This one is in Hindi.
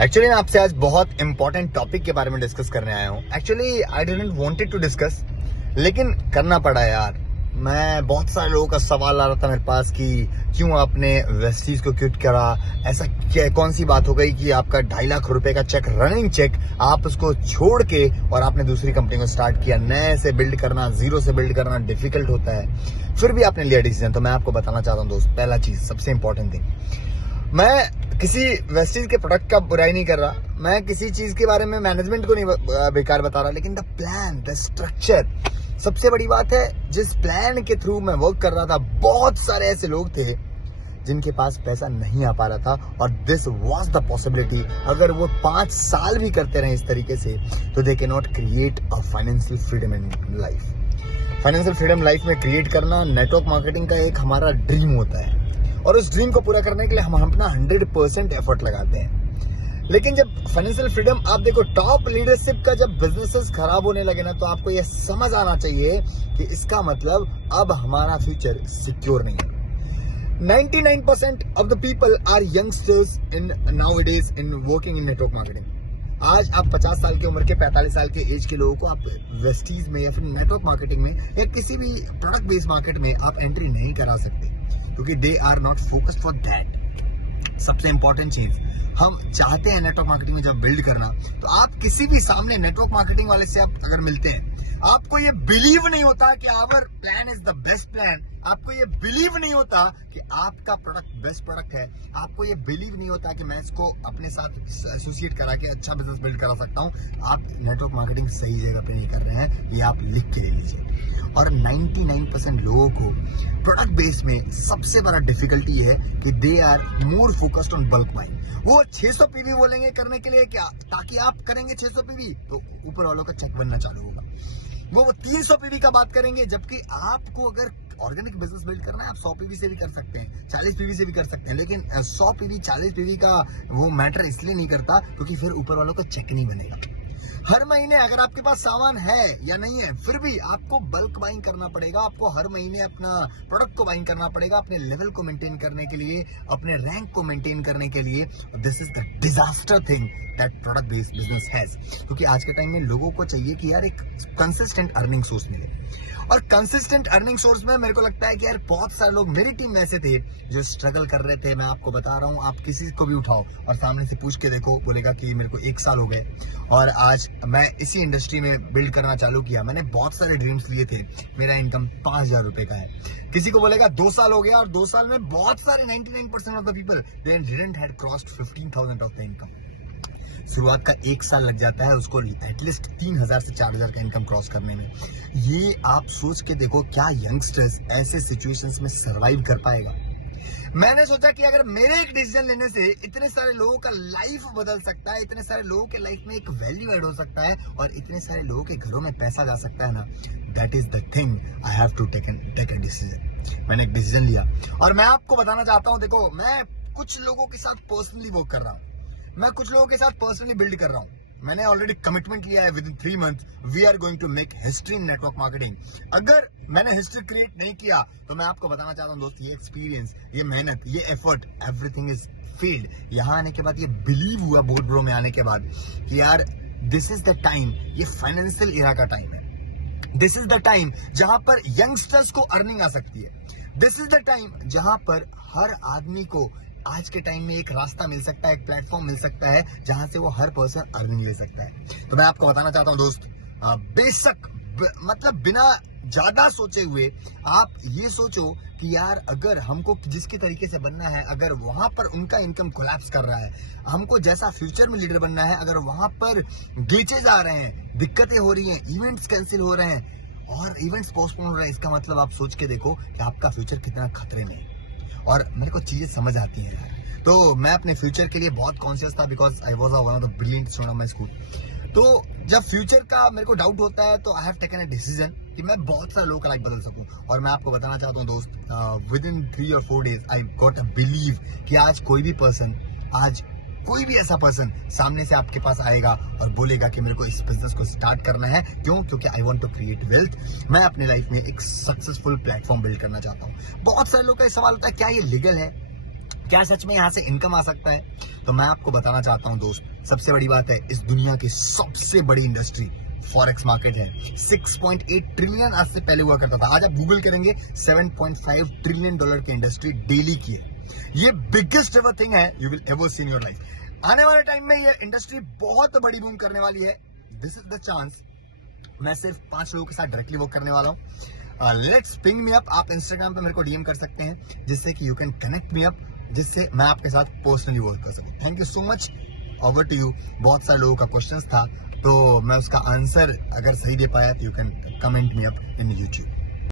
एक्चुअली मैं आपसे आज बहुत इंपॉर्टेंट टॉपिक के बारे में डिस्कस करने आया हूँ। Actually I didn't wanted to discuss, लेकिन करना पड़ा यार। मैं बहुत सारे लोगों का सवाल आ रहा था मेरे पास कि क्यों आपने वेस्टीज को क्विट करा, ऐसा क्या कौन सी बात हो गई कि आपका 2.5 लाख रुपए का चेक, रनिंग चेक, आप उसको छोड़ के और आपने दूसरी कंपनी को स्टार्ट किया। नए से बिल्ड करना, जीरो से बिल्ड करना डिफिकल्ट होता है, फिर भी आपने लिया डिसीजन। तो मैं आपको बताना चाहता हूँ दोस्त, पहला चीज, सबसे इंपॉर्टेंट थिंग, मैं किसी वेस्टीज के प्रोडक्ट का बुराई नहीं कर रहा, मैं किसी चीज के बारे में मैनेजमेंट को नहीं बेकार बता रहा, लेकिन द प्लान, द स्ट्रक्चर, सबसे बड़ी बात है। जिस प्लान के थ्रू मैं वर्क कर रहा था, बहुत सारे ऐसे लोग थे जिनके पास पैसा नहीं आ पा रहा था, और दिस वाज द पॉसिबिलिटी। अगर वो 5 साल भी करते रहे इस तरीके से, तो they can not create a financial freedom in life. Financial freedom life में क्रिएट करना नेटवर्क मार्केटिंग का एक हमारा ड्रीम होता है, और उस ड्रीम को पूरा करने के लिए हम अपना 100% एफर्ट लगाते हैं। लेकिन जब फाइनेंशियल फ्रीडम, आप देखो, टॉप लीडरशिप का जब बिजनेसेस खराब होने लगे ना, तो आपको यह समझ आना चाहिए कि इसका मतलब अब हमारा फ्यूचर सिक्योर नहीं है। 99% of the people are youngsters in nowadays in working in network marketing. आज आप 50 साल की उम्र के, 45 साल के एज के लोगों को आप वेस्टीज में या फिर नेटवर्क मार्केटिंग में या किसी भी प्रोडक्ट बेस्ड मार्केट में आप एंट्री नहीं करा सकते, क्योंकि they are not focused for that. सबसे इंपॉर्टेंट चीज, हम चाहते हैं नेटवर्क मार्केटिंग में जब बिल्ड करना, तो आप किसी भी सामने नेटवर्क मार्केटिंग वाले से आप अगर मिलते हैं, आपको ये बिलीव नहीं होता कि our plan is the best plan, आपको ये बिलीव नहीं होता कि आपका प्रोडक्ट बेस्ट प्रोडक्ट है, आपको ये बिलीव नहीं होता कि मैं इसको अपने साथ एसोसिएट करा के अच्छा बिजनेस बिल्ड करा सकता हूँ, आप नेटवर्क मार्केटिंग सही जगह पे नहीं कर रहे हैं। ये आप लिख के ले लीजिए। और 99% लोगों को प्रोडक्ट बेस में सबसे बड़ा डिफिकल्टी है कि they are more focused on bulk buying. वो 600 पीवी बोलेंगे करने के लिए, क्या, ताकि आप करेंगे 600 पीवी तो ऊपर वालों का चेक बनना चालू होगा। वो 300 पीवी का बात करेंगे, जबकि आपको अगर ऑर्गेनिक बिजनेस बिल्ड करना है, आप 100 पीवी से भी कर सकते हैं, 40 पीवी से भी कर सकते हैं, लेकिन 100 पीवी 40 पीवी का वो मैटर इसलिए नहीं करता क्योंकि फिर ऊपर वालों का चेक नहीं बनेगा। हर महीने अगर आपके पास सामान है या नहीं है, फिर भी आपको बल्क बाइंग करना पड़ेगा, आपको हर महीने अपना प्रोडक्ट को बाइंग करना पड़ेगा, अपने लेवल को मेंटेन करने के लिए, अपने रैंक को मेंटेन करने के लिए। This is the disaster thing that product based business has. क्योंकि आज के टाइम में लोगों को चाहिए कि यार एक कंसिस्टेंट अर्निंग सोर्स मिले, और कंसिस्टेंट अर्निंग सोर्स में मेरे को लगता है कि यार बहुत सारे लोग मेरी टीम में ऐसे थे जो स्ट्रगल कर रहे थे। मैं आपको बता रहा हूँ, आप किसी को भी उठाओ और सामने से पूछ के देखो, बोलेगा कि मेरे को 1 साल हो गए और आज मैं इसी इंडस्ट्री में बिल्ड करना चालू किया। मैंने बहुत सारे ड्रीम्स लिए थे, मेरा इनकम 5,000 रुपए का है। किसी को बोलेगा 2 साल हो गया, और 2 साल में बहुत सारे 99% of the people they didn't had crossed 15,000 of the income. शुरुआत का 1 साल लग जाता है उसको एटलीस्ट 3,000 से 4,000 का इनकम क्रॉस करने में। ये आप सोच के देखो, क्या यंगस्टर्स ऐसे सिचुएशंस में सरवाइव कर पाएगा? मैंने सोचा कि अगर मेरे एक डिसीजन लेने से इतने सारे लोगों का लाइफ बदल सकता है, इतने सारे लोगों के लाइफ में एक वैल्यू ऐड हो सकता है, और इतने सारे लोगों के घरों में पैसा जा सकता है ना, that is the thing I have to take a decision. मैंने एक डिसीजन लिया, और मैं आपको बताना चाहता हूँ, देखो, मैं कुछ लोगों के साथ पर्सनली वर्क कर रहा हूँ, मैं कुछ लोगों के साथ पर्सनली बिल्ड कर रहा हूँ। मैंने ऑलरेडी कमिटमेंट लिया है, within 3 month we are going to make history in network marketing. अगर मैंने हिस्ट्री क्रिएट नहीं किया, तो मैं आपको बताना चाहता हूँ दोस्त, ये एक्सपीरियंस, ये मेहनत, ये एफर्ट, एवरीथिंग इज फील्ड। यहाँ आने के बाद ये बिलीव हुआ बोर्ड ब्रो में आने के बाद कि यार दिस इज द टाइम, ये फाइनेंशियल इरा का टाइम है। दिस इज द टाइम जहां पर यंगस्टर्स को अर्निंग आ सकती है। दिस इज द टाइम जहां पर हर आदमी को आज के टाइम में एक रास्ता मिल सकता है, एक प्लेटफॉर्म मिल सकता है जहां से वो हर पर्सन अर्निंग ले सकता है। तो मैं आपको बताना चाहता हूं दोस्त, बेशक मतलब बिना ज्यादा सोचे हुए आप ये सोचो कि यार अगर हमको जिसके तरीके से बनना है, अगर वहां पर उनका इनकम कोलैप्स कर रहा है, हमको जैसा फ्यूचर में लीडर बनना है, अगर वहां पर गेचेज आ रहे हैं, दिक्कतें हो रही हैं, इवेंट्स कैंसिल हो रहे हैं और इवेंट्स पोस्टपोन हो रहे हैं, इसका मतलब आप सोच के देखो कि आपका फ्यूचर कितना खतरे में है। और मेरे को चीजें समझ आती हैं यार, तो मैं अपने फ्यूचर के लिए बहुत कॉन्शियस था, because I was one of the brilliant student of my school. तो जब फ्यूचर का मेरे को डाउट होता है, तो I have taken a decision कि मैं बहुत सारे लोगों का लाइफ बदल सकूं। और मैं आपको बताना चाहता हूं दोस्त, विद इन 3 और 4 days I got a believe कि आज कोई भी ऐसा पर्सन सामने से आपके पास आएगा और बोलेगा कि मेरे को इस बिजनेस को स्टार्ट करना है। क्यों? क्योंकि I want to create wealth. मैं अपने लाइफ में एक सक्सेसफुल प्लेटफॉर्म बिल्ड करना चाहता हूँ। बहुत सारे लोगों का सवाल होता है, क्या ये लीगल है, क्या सच में यहाँ से इनकम आ सकता है? तो मैं आपको बताना चाहता हूँ दोस्त, सबसे बड़ी बात है, इस दुनिया की सबसे बड़ी इंडस्ट्री फॉरेक्स मार्केट है। 6.8 ट्रिलियन आज से पहले हुआ करता था। आज आप गूगल करेंगे 7.5 ट्रिलियन डॉलर की इंडस्ट्री डेली की है। ये बिगेस्ट एवर थिंग है you will ever see in your life. आने वाले टाइम में ये इंडस्ट्री बहुत बड़ी बूम करने वाली है। This is the chance. मैं सिर्फ 5 लोगों के साथ डायरेक्टली वर्क करने वाला हूँ। Let's ping me up. आप इंस्टाग्राम पे मेरे को डीएम कर सकते हैं, जिससे कि you can connect me up, जिससे मैं आपके साथ पर्सनली वर्क कर सकूँ। Thank you so much. Over to you. बहुत सारे लोगों का क्वेश्चन था, तो मैं उसका आंसर अगर सही दे पाया तो you can comment me up in YouTube.